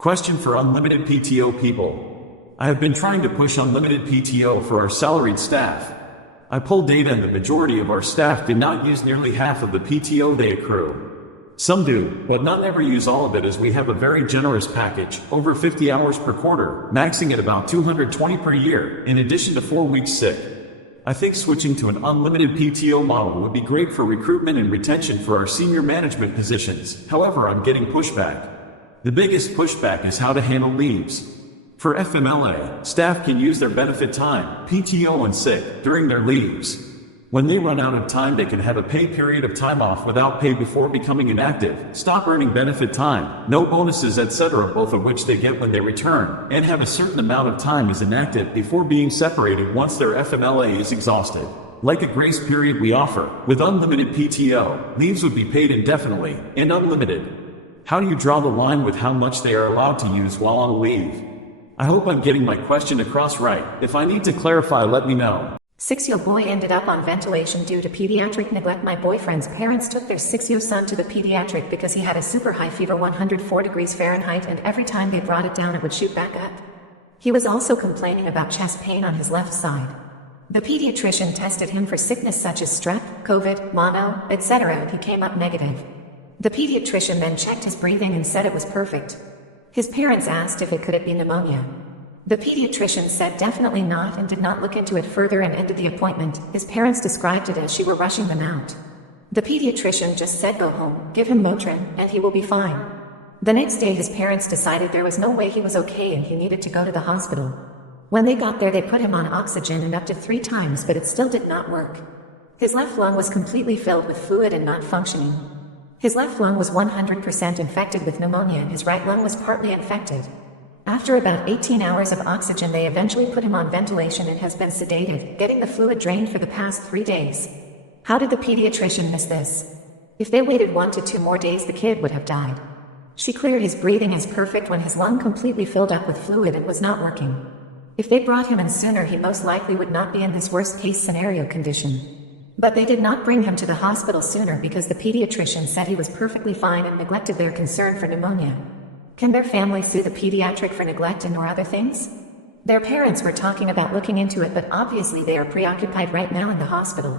Question for unlimited PTO people. I have been trying to push unlimited PTO for our salaried staff. I pulled data and the majority of our staff did not use nearly half of the PTO they accrue. Some do, but not ever use all of it as we have a very generous package, over 50 hours per quarter, maxing at about 220 per year, in addition to 4 weeks sick. I think switching to an unlimited PTO model would be great for recruitment and retention for our senior management positions. However, I'm getting pushback. The biggest pushback is how to handle leaves. For FMLA, staff can use their benefit time, PTO and sick, during their leaves. When they run out of time, they can have a paid period of time off without pay before becoming inactive, stop earning benefit time, no bonuses, etc., both of which they get when they return, and have a certain amount of time as inactive before being separated once their FMLA is exhausted. Like a grace period we offer, with unlimited PTO, leaves would be paid indefinitely and unlimited. How do you draw the line with how much they are allowed to use while on leave? I hope I'm getting my question across right. If I need to clarify, let me know. 6-year-old boy ended up on ventilation due to pediatric neglect. My boyfriend's parents took their 6-year-old son to the pediatric because he had a super high fever, 104 degrees Fahrenheit, and every time they brought it down it would shoot back up. He was also complaining about chest pain on his left side. The pediatrician tested him for sickness such as strep, COVID, mono, etc., and he came up negative. The pediatrician then checked his breathing and said it was perfect. His parents asked if it could be pneumonia. The pediatrician said definitely not and did not look into it further and ended the appointment. His parents described it as she were rushing them out. The pediatrician just said go home, give him Motrin, and he will be fine. The next day his parents decided there was no way he was okay and he needed to go to the hospital. When they got there they put him on oxygen and up to 3 times, but it still did not work. His left lung was completely filled with fluid and not functioning. His left lung was 100% infected with pneumonia and his right lung was partly infected. After about 18 hours of oxygen they eventually put him on ventilation and has been sedated, getting the fluid drained for the past 3 days. How did the pediatrician miss this? If they waited 1 to 2 more days the kid would have died. She cleared his breathing as perfect when his lung completely filled up with fluid and was not working. If they brought him in sooner he most likely would not be in this worst case scenario condition. But they did not bring him to the hospital sooner because the pediatrician said he was perfectly fine and neglected their concern for pneumonia. Can their family sue the pediatric for neglect and or other things? Their parents were talking about looking into it, but obviously they are preoccupied right now in the hospital.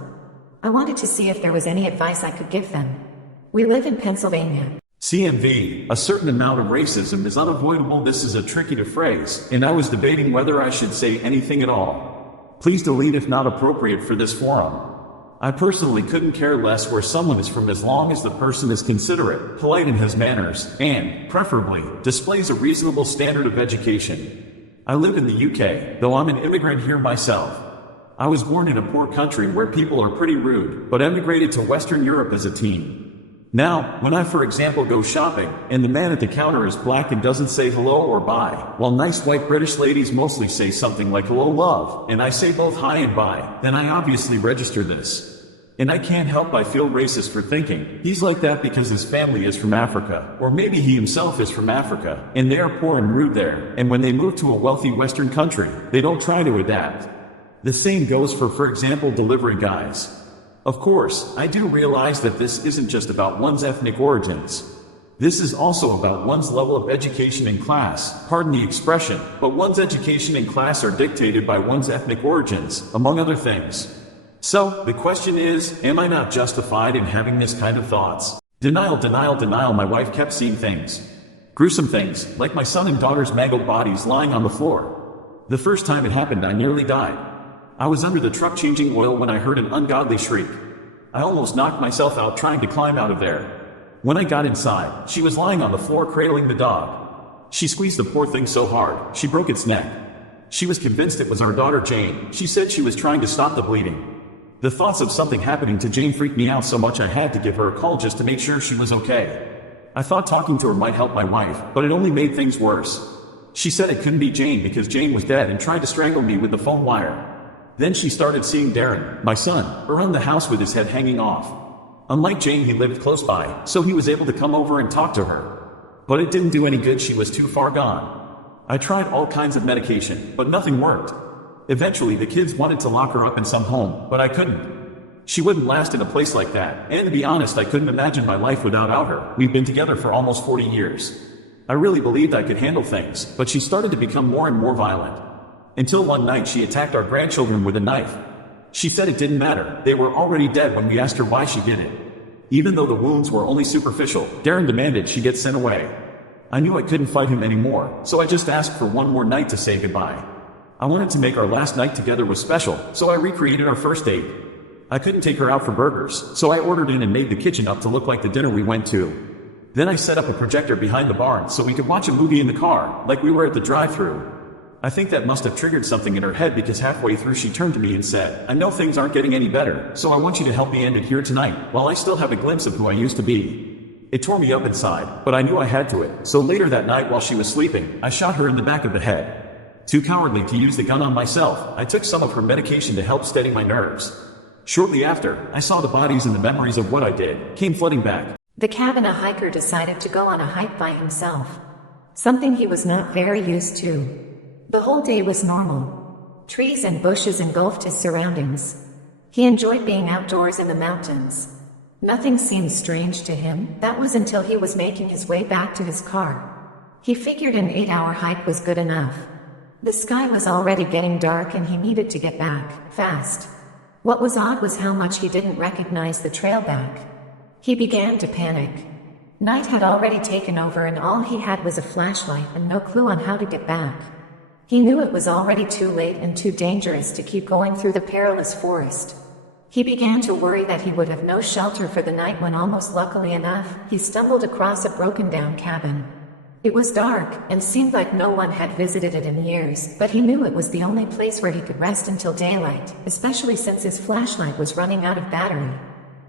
I wanted to see if there was any advice I could give them. We live in Pennsylvania. CMV, a certain amount of racism is unavoidable. This is a tricky to phrase, and I was debating whether I should say anything at all. Please delete if not appropriate for this forum. I personally couldn't care less where someone is from as long as the person is considerate, polite in his manners, and, preferably, displays a reasonable standard of education. I live in the UK, though I'm an immigrant here myself. I was born in a poor country where people are pretty rude, but emigrated to Western Europe as a teen. Now, when I for example go shopping, and the man at the counter is black and doesn't say hello or bye, while nice white British ladies mostly say something like hello love, and I say both hi and bye, then I obviously register this. And I can't help but feel racist for thinking, he's like that because his family is from Africa, or maybe he himself is from Africa, and they are poor and rude there, and when they move to a wealthy Western country, they don't try to adapt. The same goes for example, delivery guys. Of course, I do realize that this isn't just about one's ethnic origins. This is also about one's level of education and class, pardon the expression, but one's education and class are dictated by one's ethnic origins, among other things. So, the question is, am I not justified in having this kind of thoughts? Denial, denial, denial. My wife kept seeing things. Gruesome things, like my son and daughter's mangled bodies lying on the floor. The first time it happened, I nearly died. I was under the truck changing oil when I heard an ungodly shriek. I almost knocked myself out trying to climb out of there. When I got inside, she was lying on the floor cradling the dog. She squeezed the poor thing so hard, she broke its neck. She was convinced it was our daughter Jane. She said she was trying to stop the bleeding. The thoughts of something happening to Jane freaked me out so much I had to give her a call just to make sure she was okay. I thought talking to her might help my wife, but it only made things worse. She said it couldn't be Jane because Jane was dead and tried to strangle me with the phone wire. Then she started seeing Darren, my son, around the house with his head hanging off. Unlike Jane, he lived close by, so he was able to come over and talk to her. But it didn't do any good, she was too far gone. I tried all kinds of medication, but nothing worked. Eventually the kids wanted to lock her up in some home, but I couldn't. She wouldn't last in a place like that, and to be honest I couldn't imagine my life without her. We've been together for almost 40 years. I really believed I could handle things, but she started to become more and more violent. Until one night she attacked our grandchildren with a knife. She said it didn't matter, they were already dead when we asked her why she did it. Even though the wounds were only superficial, Darren demanded she get sent away. I knew I couldn't fight him anymore, so I just asked for one more night to say goodbye. I wanted to make our last night together was special, so I recreated our first date. I couldn't take her out for burgers, so I ordered in and made the kitchen up to look like the dinner we went to. Then I set up a projector behind the barn so we could watch a movie in the car, like we were at the drive-thru. I think that must have triggered something in her head because halfway through she turned to me and said, I know things aren't getting any better, so I want you to help me end it here tonight, while I still have a glimpse of who I used to be. It tore me up inside, but I knew I had to it, so later that night while she was sleeping, I shot her in the back of the head. Too cowardly to use the gun on myself, I took some of her medication to help steady my nerves. Shortly after, I saw the bodies and the memories of what I did came flooding back. The cabin hiker decided to go on a hike by himself. Something he was not very used to. The whole day was normal. Trees and bushes engulfed his surroundings. He enjoyed being outdoors in the mountains. Nothing seemed strange to him. That was until he was making his way back to his car. He figured an 8-hour hike was good enough. The sky was already getting dark and he needed to get back, fast. What was odd was how much he didn't recognize the trail back. He began to panic. Night had already taken over and all he had was a flashlight and no clue on how to get back. He knew it was already too late and too dangerous to keep going through the perilous forest. He began to worry that he would have no shelter for the night when almost luckily enough, he stumbled across a broken-down cabin. It was dark, and seemed like no one had visited it in years, but he knew it was the only place where he could rest until daylight, especially since his flashlight was running out of battery.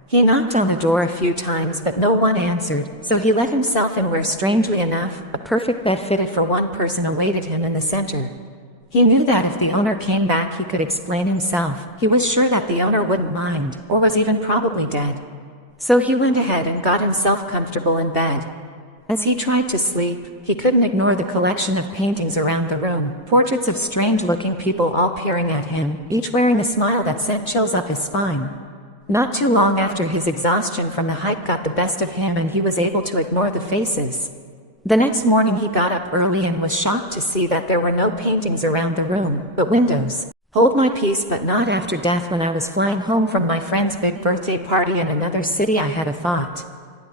He knocked on the door a few times but no one answered, so he let himself in where strangely enough, a perfect bed fitted for one person awaited him in the center. He knew that if the owner came back he could explain himself. He was sure that the owner wouldn't mind, or was even probably dead. So he went ahead and got himself comfortable in bed. As he tried to sleep, he couldn't ignore the collection of paintings around the room, portraits of strange-looking people all peering at him, each wearing a smile that sent chills up his spine. Not too long after his exhaustion from the hike got the best of him and he was able to ignore the faces. The next morning he got up early and was shocked to see that there were no paintings around the room, but windows. Hold my peace, but not after death. When I was flying home from my friend's big birthday party in another city I had a thought.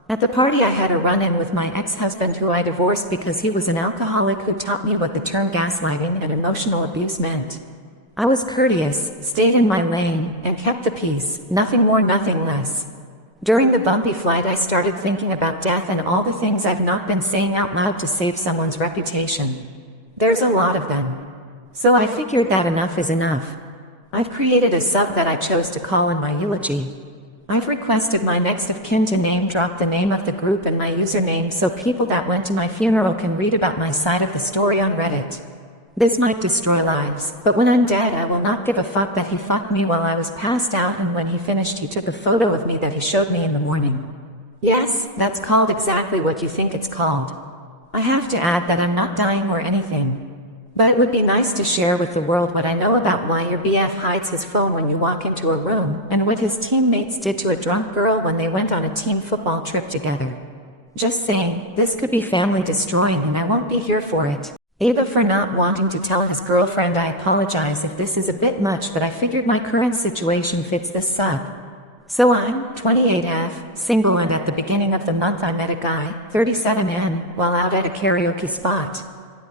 At the party I had a run-in with my ex-husband who I divorced because he was an alcoholic who taught me what the term gaslighting and emotional abuse meant. I was courteous, stayed in my lane, and kept the peace, nothing more, nothing less. During the bumpy flight I started thinking about death and all the things I've not been saying out loud to save someone's reputation. There's a lot of them. So I figured that enough is enough. I've created a sub that I chose to call in my eulogy. I've requested my next of kin to name drop the name of the group and my username so people that went to my funeral can read about my side of the story on Reddit. This might destroy lives, but when I'm dead I will not give a fuck that he fucked me while I was passed out, and when he finished he took a photo of me that he showed me in the morning. Yes, that's called exactly what you think it's called. I have to add that I'm not dying or anything. But it would be nice to share with the world what I know about why your BF hides his phone when you walk into a room, and what his teammates did to a drunk girl when they went on a team football trip together. Just saying, this could be family destroying and I won't be here for it. Ava for not wanting to tell his girlfriend. I apologize if this is a bit much, but I figured my current situation fits this sub. So I'm 28F, single, and at the beginning of the month I met a guy, 37N, while out at a karaoke spot.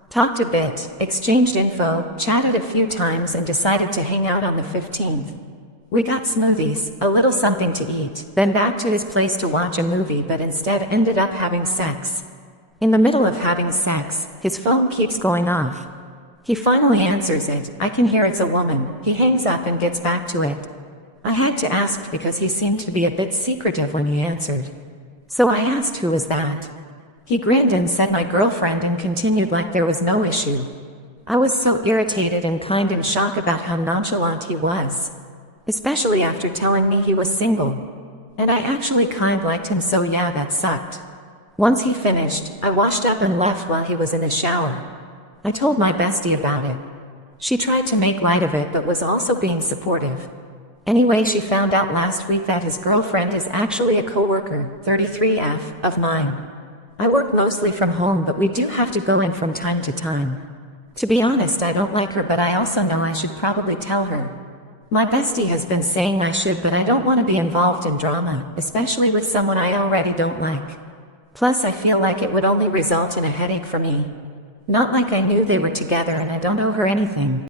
Talked a bit, exchanged info, chatted a few times and decided to hang out on the 15th. We got smoothies, a little something to eat, then back to his place to watch a movie, but instead ended up having sex. In the middle of having sex, his phone keeps going off. He finally answers it. I can hear it's a woman. He hangs up and gets back to it. I had to ask because he seemed to be a bit secretive when he answered. So I asked who was that. He grinned and said my girlfriend and continued like there was no issue. I was so irritated and kind in shock about how nonchalant he was. Especially after telling me he was single. And I actually kind liked him, so yeah, that sucked. Once he finished, I washed up and left while he was in the shower. I told my bestie about it. She tried to make light of it but was also being supportive. Anyway, she found out last week that his girlfriend is actually a coworker, 33F, of mine. I work mostly from home, but we do have to go in from time to time. To be honest, I don't like her, but I also know I should probably tell her. My bestie has been saying I should, but I don't want to be involved in drama, especially with someone I already don't like. Plus, I feel like it would only result in a headache for me. Not like I knew they were together and I don't owe her anything.